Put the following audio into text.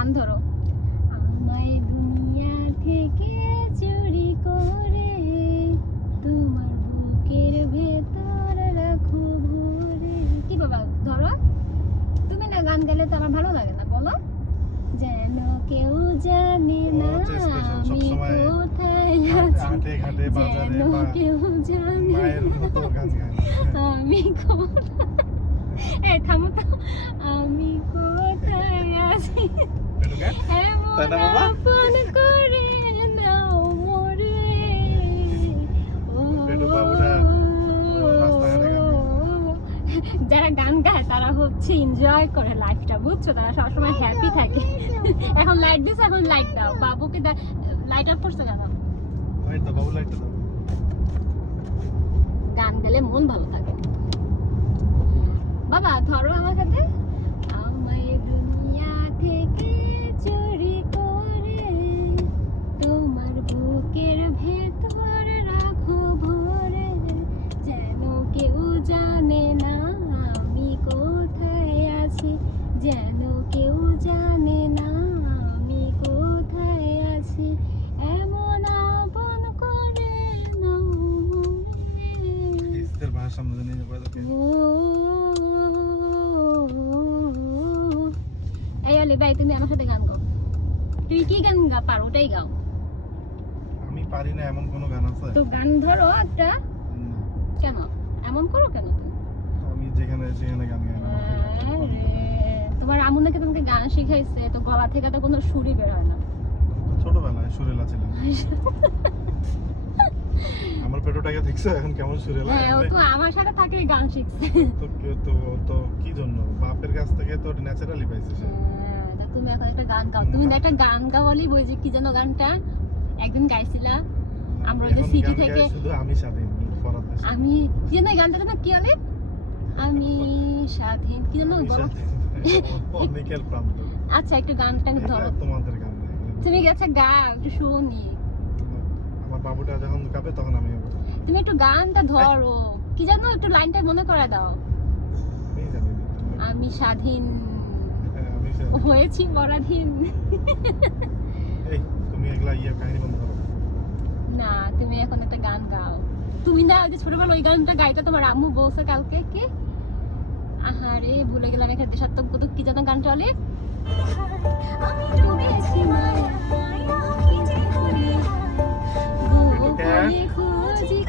গান ধরো। আমায় দুনিয়া থেকে চুরি করে তোমার বুকের ভেতর রাখো ভরে। কি বাবা ধরো, তুমি না গান গাইলে তো আমার ভালো লাগে না, বলো। যেন কেউ জানে না আমি কোথায় আছি, যেন কেউ জানে আমি কোথায়, থামো তো, আমি কোথায় আছি এমন আপন করে নাও মোরে। যারা গান গায় তারা হচ্ছে এনজয় করে লাইফটা, বুঝছো, তারা সবসময় হ্যাপি থাকে। এখন লাইট দিছে, এখন লাইট দাও বাবুকে, লাইট অফ করছে কেন? গান গেলে মন ভালো থাকে। বাবা ধরো আমার কাছে। আমায় দুনিয়া থেকে চুরি করে তোমার বুকের ভেতর রাখো ভরে, যেন কেউ জানে না আমি কোথায় আছি, যেন কেউ জানে না আমি কোথায় আছি এমন আপন করে নাও এই অলি ভাই, তুমি আমার সাথে গান গাও। তুই কি গান পারো ওটাই গাও। আমি পারি না এমন কোন গান আছে? তো গান ধরো একটা। কেন এমন করো কেন তুমি? আমি যেখানে সেখানে গান গাই না। তোমার আম্মু নাকি তোমাকে গান শিখাইছে, তো গলা থেকে তো কোনো সুরই বের হয় না। ছোটবেলায় সুরেলা ছিলাম। আমার পেটোটাকে দেখছো এখন কেমন সুরেলা? হ্যাঁ, ও তো আমার সাথে থাকে গান শিখছে। তো কি জন্য বাপের কাছ থেকে তো ন্যাচারালি পাইছে সে। তুমি এখন একটা গান গাও, তুমি একটা গান গাওয়ালি বই যে কি যেন গানটা একদিন গাইছিলা আমরা যে সিটি থেকে, শুধু আমি স্বাধীন ফরাতে। আমি কি যেন গানটা না কি বলে, আমি স্বাধীন কি যেন বলো। নিকেল প্রান্ত। আচ্ছা একটু গানটা ধরো, তোমাদের গান তুমি গেছে গাও একটু শুনি। আমার বাবুটা যখন গাবে তখন আমি গাবো। তুমি একটু গানটা ধরো, কি জানো একটু লাইনটা মনে করে দাও। আমি স্বাধীন হয়েছি পরাধীন। এই তুমি এগুলা কাহিনী বন্ধ করো না, তুমি এখন একটা গান গাও। তুমি না ওই যে ছোটবেলায় ওই গানটা গাইতে তোমার আম্মু বলছে কালকে, কি আহারে ভুলে গেলাম, একটা দেশাত্মবোধক কি যেন গান চলে। আমি ডুবেছি মায়ায় কি যে করি, বুকে খুঁজি